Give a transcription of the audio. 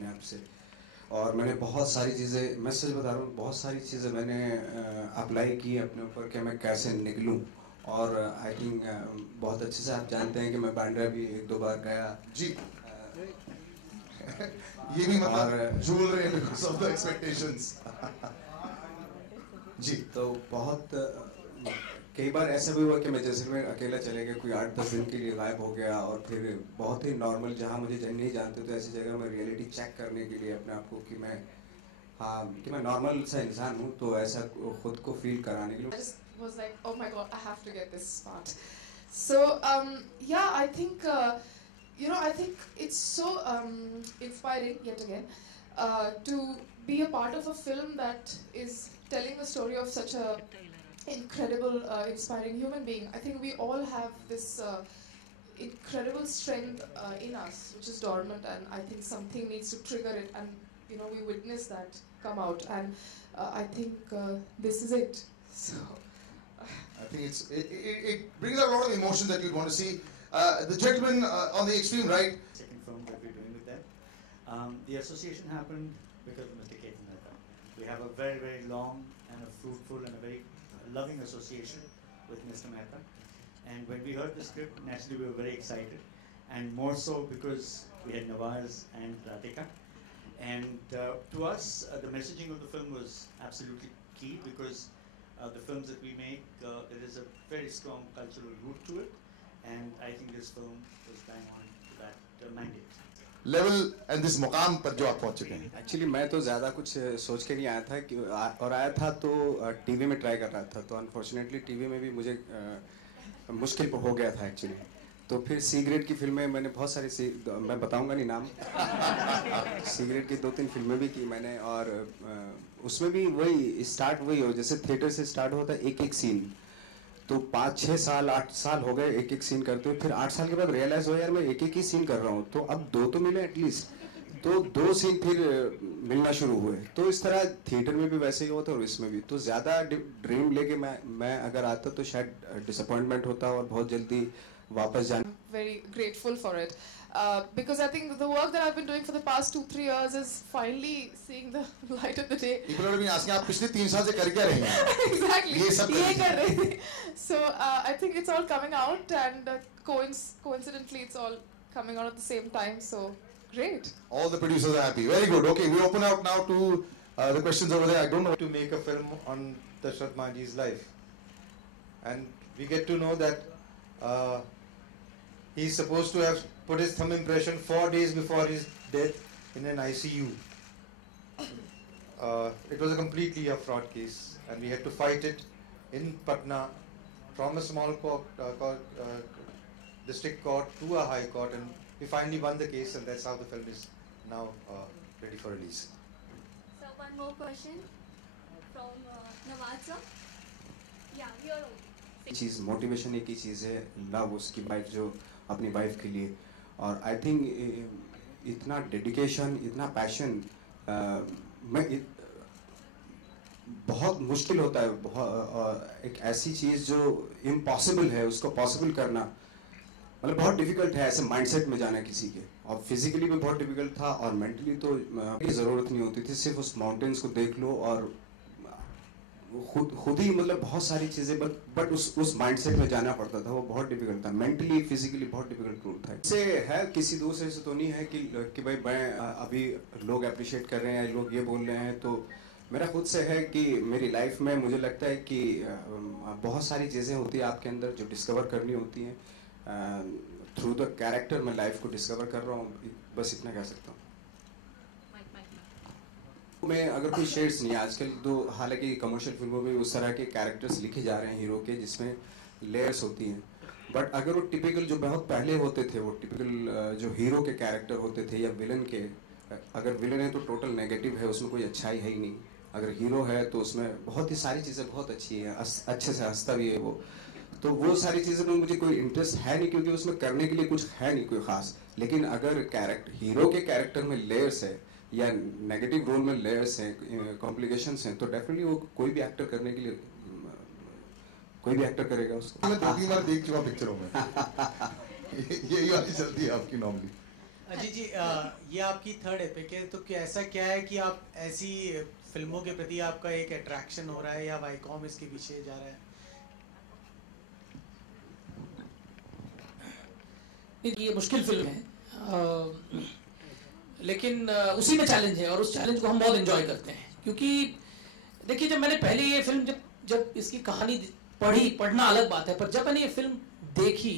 अपने आप से। और मैंने बहुत सारी चीज़ें, मैं सच बता रहा हूँ, बहुत सारी चीज़ें मैंने अप्लाई की अपने ऊपर कि मैं कैसे निकलूँ। और आई थिंक बहुत अच्छे से आप जानते हैं कि मैं बांद्रा भी एक दो बार गया जी। ये भी मतलब झूल रहे हैं बिकॉज ऑफ द एक्सपेक्टेशंस। जी। तो बहुत कई बार ऐसा भी हुआ कि मैं जैसलमेर अकेला चले गया, कोई 8-10 दिन के लिए गायब हो गया, और फिर बहुत ही नॉर्मल, जहाँ मुझे नहीं जानते तो ऐसी जगह में रियलिटी चेक करने के लिए अपने आप को कि मैं, हाँ, कि मैं नॉर्मल सा इंसान हूँ, तो ऐसा खुद को फील कराने के लिए। I just was like, oh my god, I have to get this part. So yeah, I think I think it's so inspiring yet again to be a part of a film that is telling the story of such a incredible, inspiring human being. I think we all have this incredible strength in us, which is dormant, and I think something needs to trigger it, and we witness that come out, and I think this is it. So I think it brings out a lot of emotion that you'd want to see. The gentleman on the extreme right. Second film that we're doing with them. The association happened because of Mr. Ketan Mehta. We have a very, very long and a fruitful and a very loving association with Mr. Mehta. And when we heard the script, naturally we were very excited. And more so because we had Nawaz and Radhika. And to us, the messaging of the film was absolutely key because the films that we make, there is a very strong cultural root to it. And I think this film was bang on to that mandate. Level and this मुकाम पर जो आप पहुंच चुके हैं। Actually मैं तो ज़्यादा कुछ सोच के नहीं आया था कि और आया था तो टीवी में ट्राई कर रहा था, तो अनफॉर्चुनेटली टीवी में भी मुझे मुश्किल हो गया था एक्चुअली। तो फिर सी ग्रेड की फिल्में मैंने बहुत सारी मैं बताऊंगा नहीं नाम। सी ग्रेड की 2-3 फिल्में भी की मैंने, और उसमें भी वही स्टार्ट वही हो, जैसे थिएटर से स्टार्ट होता है एक एक सीन, तो 5-6 साल 8 साल हो गए एक एक सीन करते हुए। फिर 8 साल के बाद रियलाइज हो यार मैं एक एक ही सीन कर रहा हूँ, तो अब 2 तो मिले एटलीस्ट, तो 2 सीन फिर मिलना शुरू हुए। तो इस तरह थिएटर में भी वैसे ही होता और इसमें भी। तो ज़्यादा ड्रीम लेके मैं अगर आता तो शायद डिसअपॉइंटमेंट होता और बहुत जल्दी वापस जाना। very grateful for it because I think the work that I've been doing for the past 2-3 years is finally seeing the light of the day. People are being asking आप पिछले 3 साल से कर क्या रहे हैं? Exactly. ये सब ये कर रहे थे. So I think it's all coming out, and coincidentally it's all coming out at the same time. So great. All the producers are happy. Very good. Okay, we open out now to the questions over there. I don't know. To make a film on Dashrath Manjhi's life, and we get to know that he's supposed to have put his thumb impression 4 days before his death in an ICU. It was a completely a fraud case, and we had to fight it in Patna from a small district court to a high court, and we finally won the case, and that's how the film is now ready for release. So one more question from Nawaz sir. Yeah, you're okay. Cheese motivation एक ही चीज़ है, love उसकी wife जो अपनी wife के लिए, और I think इतना dedication, इतना पैशन बहुत मुश्किल होता है। एक ऐसी चीज़ जो इम्पॉसिबल है उसको पॉसिबल करना मतलब बहुत डिफिकल्ट है, ऐसे माइंडसेट में जाना किसी के। और फिजिकली भी बहुत डिफिकल्ट था, और मेंटली तो ज़रूरत नहीं होती थी, सिर्फ उस माउंटेन्स को देख लो और खुद ही मतलब बहुत सारी चीज़ें, बट उस माइंडसेट में जाना पड़ता था, वो बहुत डिफिकल्ट था, मेंटली फिजिकली बहुत डिफिकल्ट रूट था। इससे है किसी दूसरे से तो नहीं है कि भाई मैं अभी लोग अप्रिशिएट कर रहे हैं, लोग ये बोल रहे हैं, तो मेरा खुद से है कि मेरी लाइफ में मुझे लगता है कि बहुत सारी चीज़ें होती हैं आपके अंदर जो डिस्कवर करनी होती हैं। थ्रू द कैरेक्टर मैं लाइफ को डिस्कवर कर रहा हूँ, बस इतना कह सकता हूँ। में अगर कोई शेड्स नहीं है आजकल तो, हालांकि कमर्शियल फिल्मों में उस तरह के कैरेक्टर्स लिखे जा रहे हैं हीरो के जिसमें लेयर्स होती हैं, बट अगर वो टिपिकल जो बहुत पहले होते थे, वो टिपिकल जो हीरो के कैरेक्टर होते थे या विलन के, अगर विलन है तो टोटल नेगेटिव है, उसमें कोई अच्छाई है ही नहीं। अगर हीरो है तो उसमें बहुत ही सारी चीज़ें बहुत अच्छी हैं, अच्छे से हंसता भी है वो, तो वो सारी चीज़ें में मुझे कोई इंटरेस्ट है नहीं क्योंकि उसमें करने के लिए कुछ है नहीं कोई ख़ास। लेकिन अगर हीरो के कैरेक्टर में लेयर्स है या नेगेटिव रोल में लेयर्स हैं, कॉम्प्लिकेशंस हैं, तो डेफिनेटली वो कोई भी एक्टर करने के लिए कोई भी एक्टर करेगा उसको। मैं 2-3 बार देख चुका पिक्चरों में। यही वाली चलती है आपकी नॉर्मली। अजीत जी, ये आपकी थर्ड एपिक है, तो क्या ऐसा क्या है कि आप ऐसी फिल्मों के प्रति आपका एक अट्रैक्शन हो रहा है या वाईकॉम इसके पीछे जा रहा है? ये मुश्किल फिल्म है, लेकिन उसी में चैलेंज है और उस चैलेंज को हम बहुत एंजॉय करते हैं। क्योंकि देखिए, जब मैंने पहले ये फिल्म जब इसकी कहानी पढ़ना अलग बात है, पर जब मैंने ये फिल्म देखी